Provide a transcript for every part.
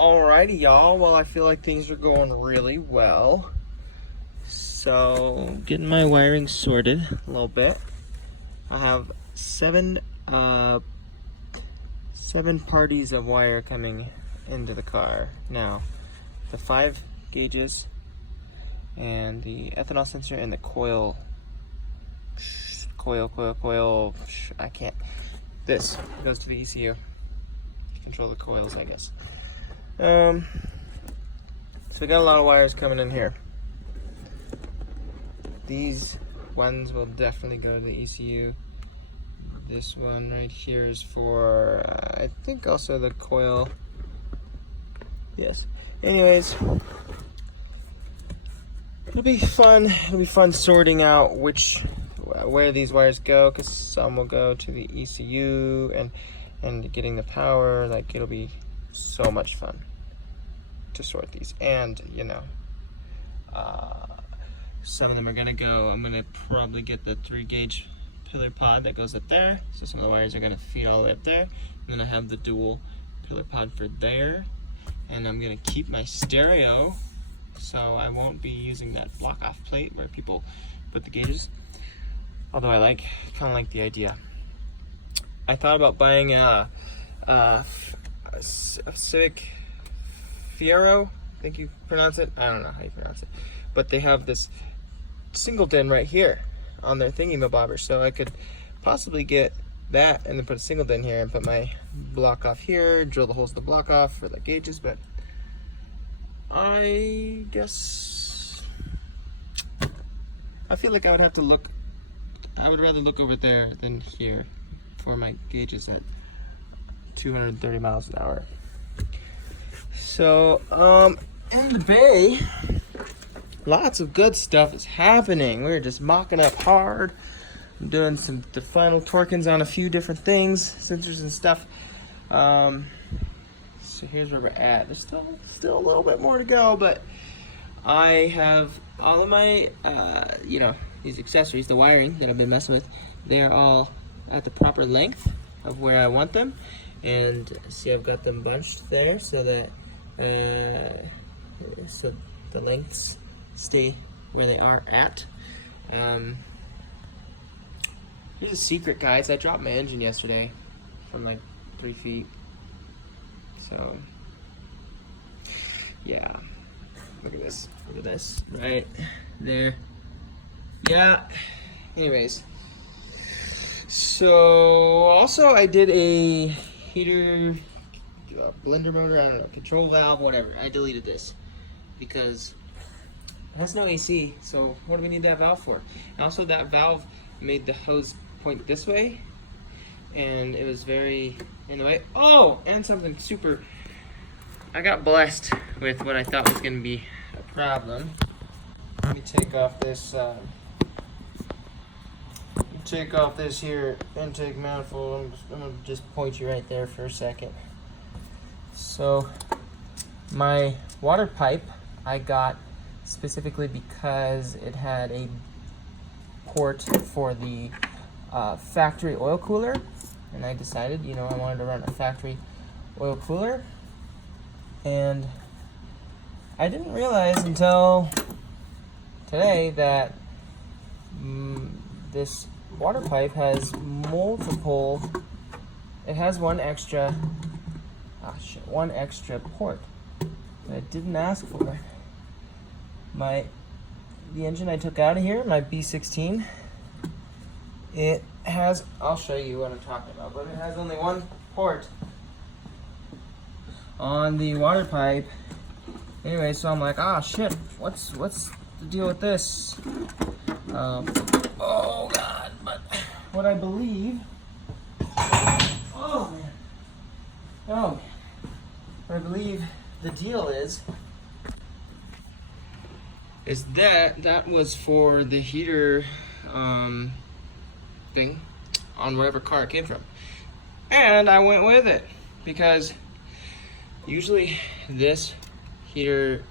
Alrighty, y'all. Well, I feel like things are going really well. So, getting my wiring sorted a little bit. I have seven parties of wire coming into the car now. The 5 gauges and the ethanol sensor and the coil. I can't. This goes to the ECU. Control the coils, I guess. So we got a lot of wires coming in here. These ones will definitely go to the ECU. This one right here is for, I think also the coil. Yes. Anyways, it'll be fun. It'll be fun sorting out where these wires go, because some will go to the ECU and getting the power. Like, it'll be so much fun to sort these. And some of them are gonna go. I'm gonna probably get the 3-gauge pillar pod that goes up there, so some of the wires are gonna feed all the way up there. And then I have the dual pillar pod for there, and I'm gonna keep my stereo, so I won't be using that block off plate where people put the gauges, although I kind of like the idea. I thought about buying a Civic Fiero, I think you pronounce it. I don't know how you pronounce it, but they have this singleton right here on their thingy-mabobber, so I could possibly get that and then put a singleton here and put my block off here, drill the holes of the block off for the gauges. But I guess I feel like I would have to look. I would rather look over there than here for my gauges at 230 miles an hour. So, in the bay, lots of good stuff is happening. We're just mocking up hard. I'm doing the final torquings on a few different things, sensors and stuff. So here's where we're at. There's still a little bit more to go, but I have all of my, these accessories, the wiring that I've been messing with, they're all at the proper length of where I want them. And see, I've got them bunched there so that so the lengths stay where they are at. Here's a secret, guys. I dropped my engine yesterday from like 3 feet. So yeah, look at this. Look at this right there. Yeah. Anyways, so also I did a heater, blender motor, I don't know, control valve, whatever. I deleted this because it has no AC, so what do we need that valve for? And also, that valve made the hose point this way, and it was very in the way. Oh, and something super, I got blessed with what I thought was going to be a problem. Let me take off this here intake manifold. I'm gonna just point you right there for a second. So my water pipe I got specifically because it had a port for the factory oil cooler, and I decided, I wanted to run a factory oil cooler, and I didn't realize until today that this water pipe has multiple. It has one extra port that I didn't ask for. The engine I took out of here, my B16, it has, I'll show you what I'm talking about, but it has only one port on the water pipe. Anyway, so I'm like, shit, what's the deal with this? Oh God, but what I believe, what I believe the deal is that was for the heater thing on whatever car it came from. And I went with it because usually this heater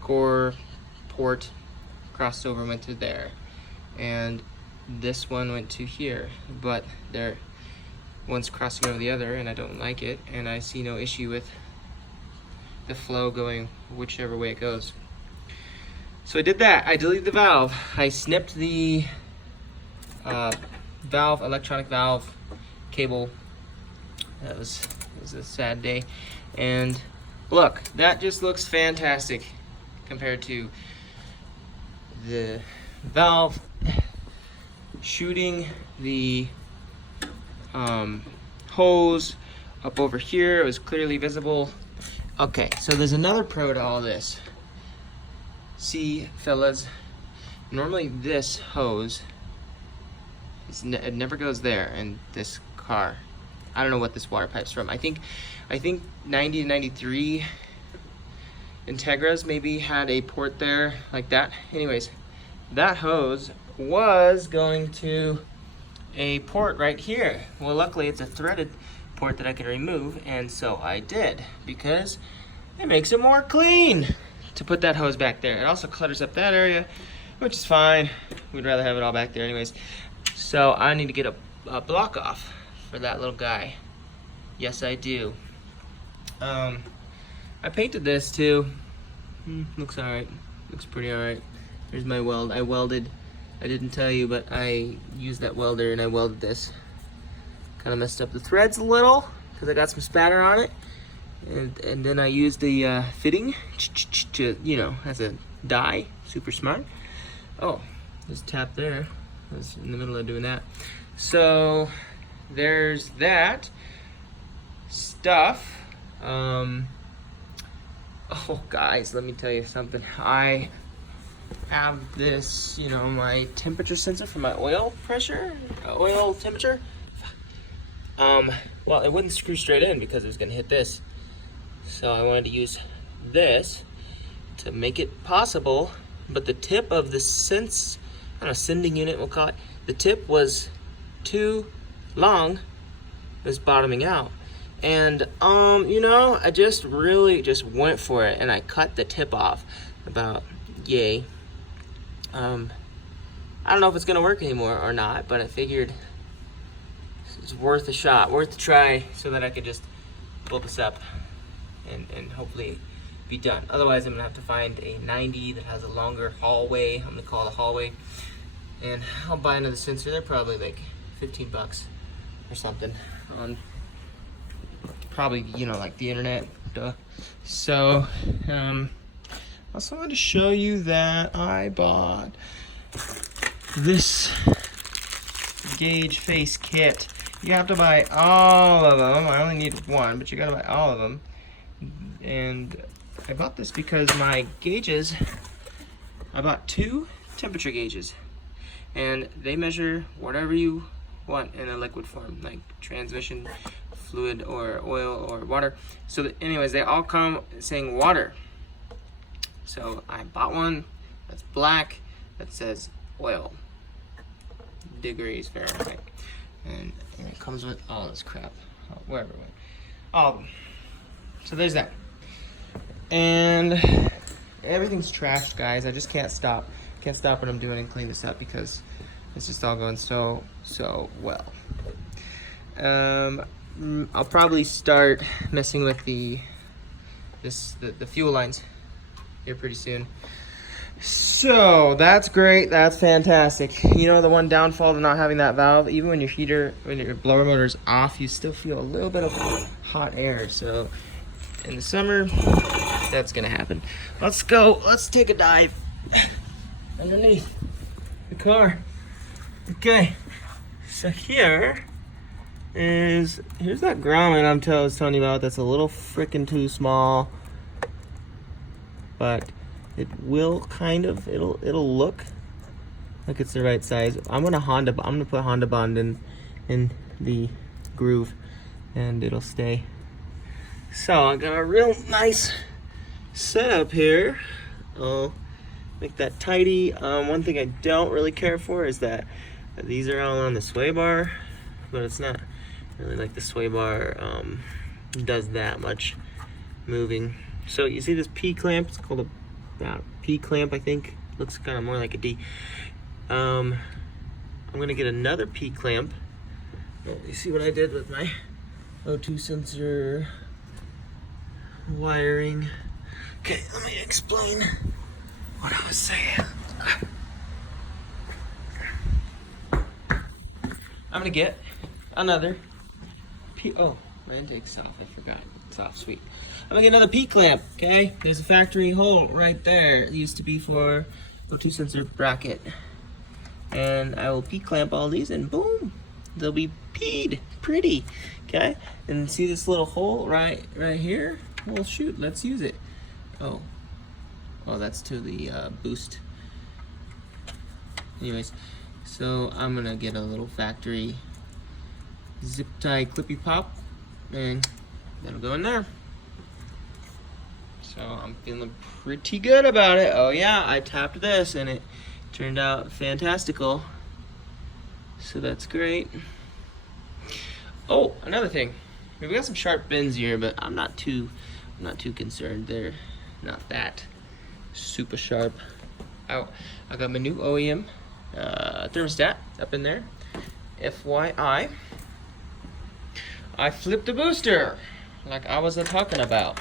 core port crossed over, went to there, and this one went to here, but one's crossing over the other, and I don't like it, and I see no issue with the flow going whichever way it goes. So I did that. I deleted the valve. I snipped the electronic valve cable. It was a sad day. And look, that just looks fantastic compared to the valve shooting the hose up over here. It was clearly visible. Okay, so there's another pro to all this. See, fellas, normally this hose, it never goes there in this car. I don't know what this water pipe's from. I think 90 to 93 Integras maybe had a port there like that. Anyways, that hose was going to a port right here. Well, luckily it's a threaded port that I can remove, and so I did, because it makes it more clean to put that hose back there. It also clutters up that area, which is fine. We'd rather have it all back there anyways. So I need to get a block off for that little guy. Yes, I do. I painted this too. Looks alright. Looks pretty alright. Here's my weld. I welded. I didn't tell you, but I used that welder and I welded this. Kind of messed up the threads a little because I got some spatter on it. And then I used the fitting to, you know, as a die. Super smart. Oh, there's a tap there. I was in the middle of doing that. So there's that stuff. Oh, guys, let me tell you something. I have this, you know, my temperature sensor for my oil pressure, oil temperature. Well, it wouldn't screw straight in because it was gonna hit this. So I wanted to use this to make it possible, but the tip of the sending unit, we'll call it, the tip was too long. It was bottoming out. And, you know, I just really just went for it and I cut the tip off about yay. I don't know if it's gonna work anymore or not, but I figured it's worth a shot, worth a try, so that I could just pull this up and hopefully be done. Otherwise, I'm gonna have to find a 90 that has a longer hallway. I'm gonna call it a hallway, and I'll buy another sensor. They're probably like 15 bucks or something on probably, you know, like the internet. Duh. So, also wanted to show you that I bought this gauge face kit. You have to buy all of them. I only need one, but you gotta buy all of them. And I bought this because my gauges, I bought 2 temperature gauges, and they measure whatever you want in a liquid form, like transmission fluid or oil or water. So that, anyways, they all come saying water. So I bought one that's black that says oil degrees Fahrenheit, and it comes with all this crap, wherever it went, all of them. So there's that, and everything's trashed, guys. I just can't stop what I'm doing and clean this up because it's just all going so well. I'll probably start messing with the fuel lines here pretty soon. So that's great, that's fantastic. You know, the one downfall to not having that valve, even when your blower motor is off, you still feel a little bit of hot air. So in the summer, that's gonna happen. Let's take a dive underneath the car. Okay, so here's that grommet I was telling you about. That's a little freaking too small, but it will it'll look like it's the right size. I'm gonna put Honda Bond in the groove, and it'll stay. So I got a real nice setup here. I'll make that tidy. One thing I don't really care for is that these are all on the sway bar, but it's not really like the sway bar does that much moving. So you see this P clamp? It's called a P clamp, I think. Looks kind of more like a D. I'm gonna get another P clamp. Oh, you see what I did with my O2 sensor? wiring. Okay, let me explain what I was saying. I'm gonna get another oh, my intake's off, I forgot. It's off, sweet. I'm gonna get another P-clamp, okay? There's a factory hole right there. It used to be for O2 sensor bracket. And I will P-clamp all these and boom, they'll be P'd pretty, okay? And see this little hole right here? Well, shoot, let's use it. Oh, that's to the boost. Anyways, so I'm gonna get a little factory zip tie clippy pop and that'll go in there. So I'm feeling pretty good about it. Oh yeah, I tapped this and it turned out fantastical. So that's great. Oh, another thing. We got some sharp bends here, but I'm not too concerned. They're not that super sharp. Oh, I got my new OEM thermostat up in there. FYI, I flipped the booster like I was talking about.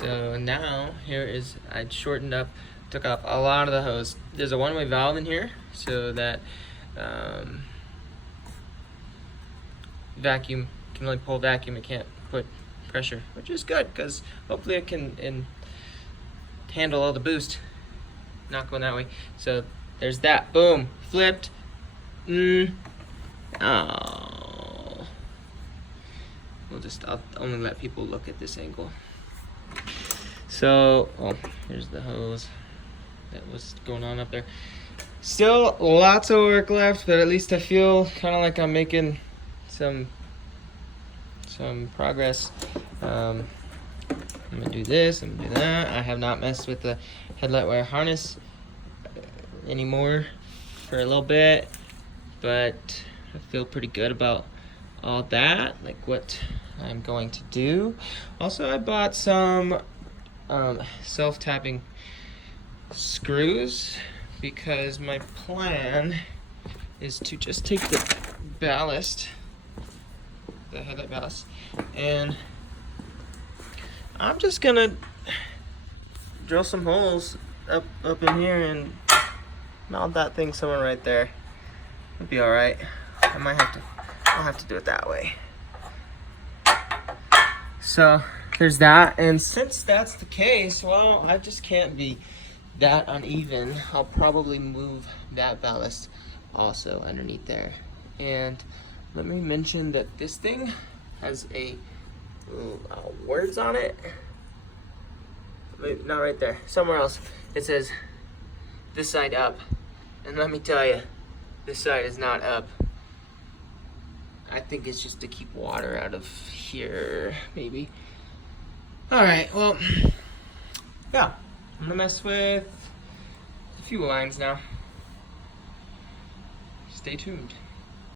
So now here is, I shortened up, took off a lot of the hose. There's a one-way valve in here so that vacuum can only pull vacuum, it can't put pressure, which is good because hopefully it can handle all the boost, not going that way. So there's that, boom, flipped. Oh, I'll only let people look at this angle. So, oh, here's the hose that was going on up there. Still lots of work left, but at least I feel kind of like I'm making some progress. I'm gonna do this, I'm gonna do that. I have not messed with the headlight wire harness anymore for a little bit, but I feel pretty good about all that, like what I'm going to do. Also, I bought some self-tapping screws because my plan is to just take the ballast, the headlight ballast, and I'm just gonna drill some holes up in here and mount that thing somewhere right there. It'll be all right. I'll have to do it that way. So there's that, and since that's the case, well, I just can't be that uneven. I'll probably move that ballast also underneath there. And let me mention that this thing has a words on it. Maybe not right there, somewhere else. It says this side up, and let me tell you, this side is not up. I think it's just to keep water out of here, maybe. All right, well, yeah, I'm gonna mess with a few lines now. Stay tuned.